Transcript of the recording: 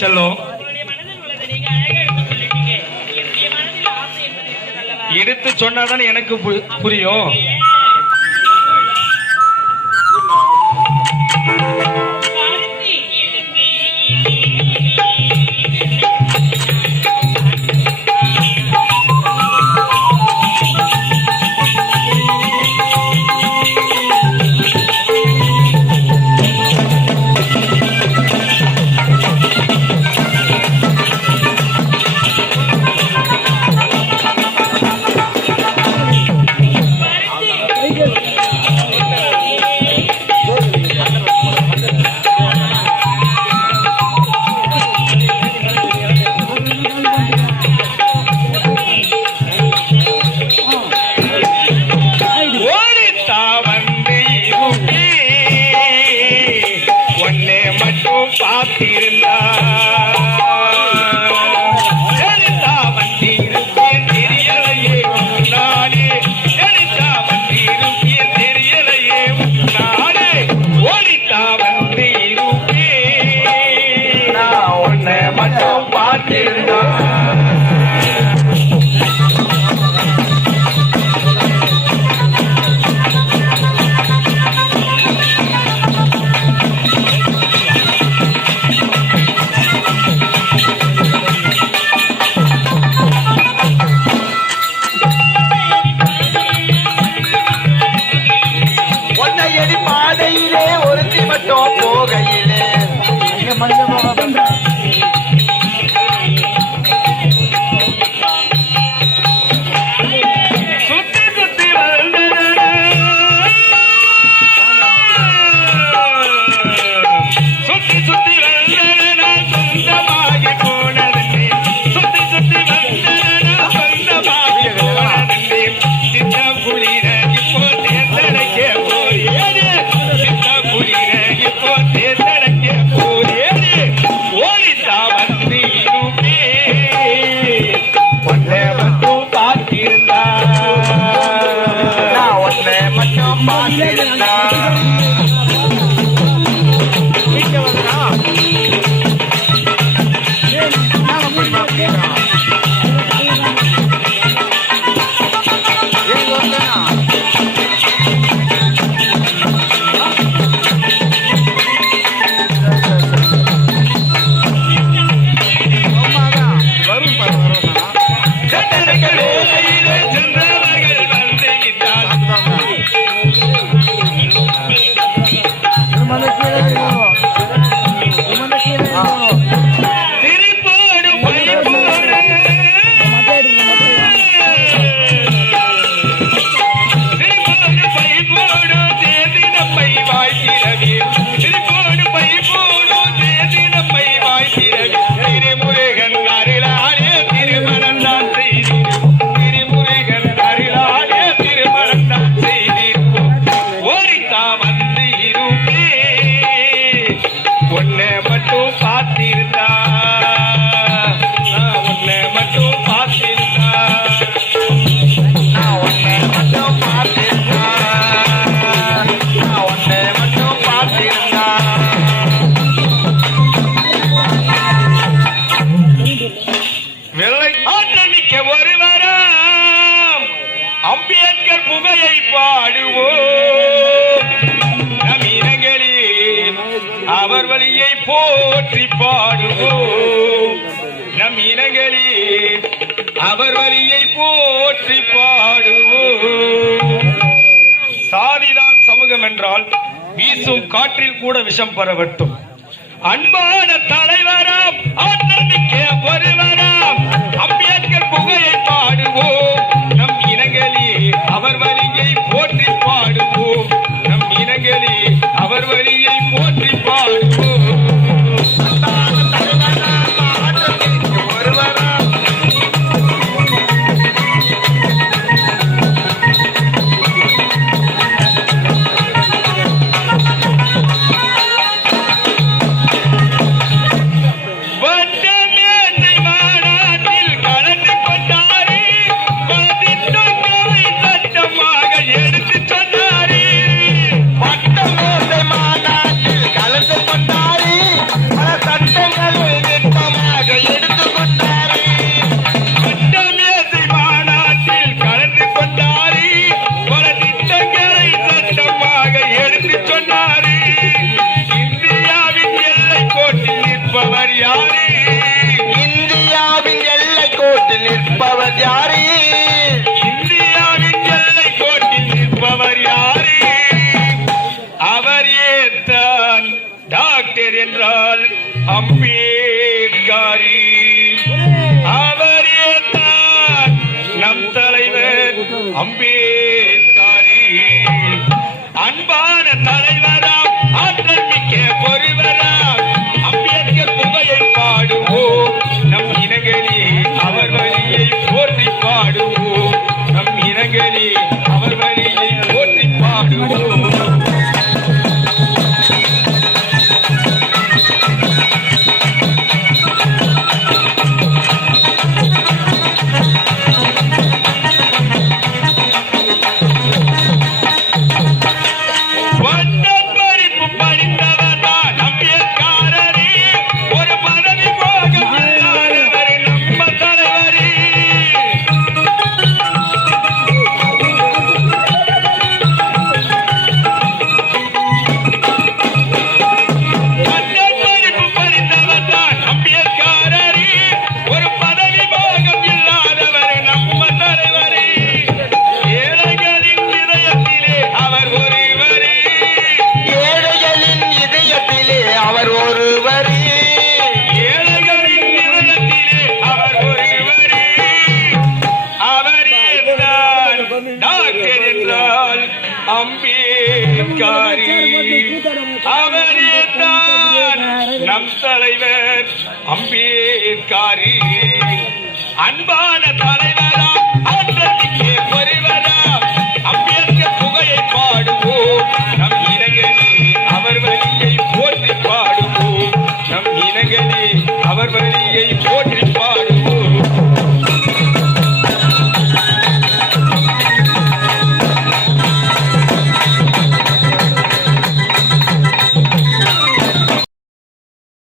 செல்லும் எடுத்து சொன்னாதான் எனக்கு புரியும். உன்னை மட்டும் பார்த்திருந்தா. நான் உன்னை மட்டும் பார்த்திருந்தா. நான் உன்னை மட்டும் பார்த்திருந்தா. நான் உன்னை மட்டும் பார்த்திருந்தா. அவர் வழி போற்றி பாடுவோம். நம் இனங்களே அவர் வழியை போற்றி பாடுவோம். சாதிதான் சமூகம் என்றால் வீசும் காற்றில் கூட விஷம் பரவட்டும். அன்பான தலைவராம் ஆற்றமிக்க ஒருவராம் தலைவர் அம்பேத்காரி சீர்காரி அன்பான தலைவரா அன்பர்களுக்கே பொறிவரா அம்பேத்கர் புகையை பாடுவோம். நம் இனங்களே அவர் வழியை போற்றி பாடுவோம். நம் இனங்களே அவர் வழியை போற்றி பாடுவோம்.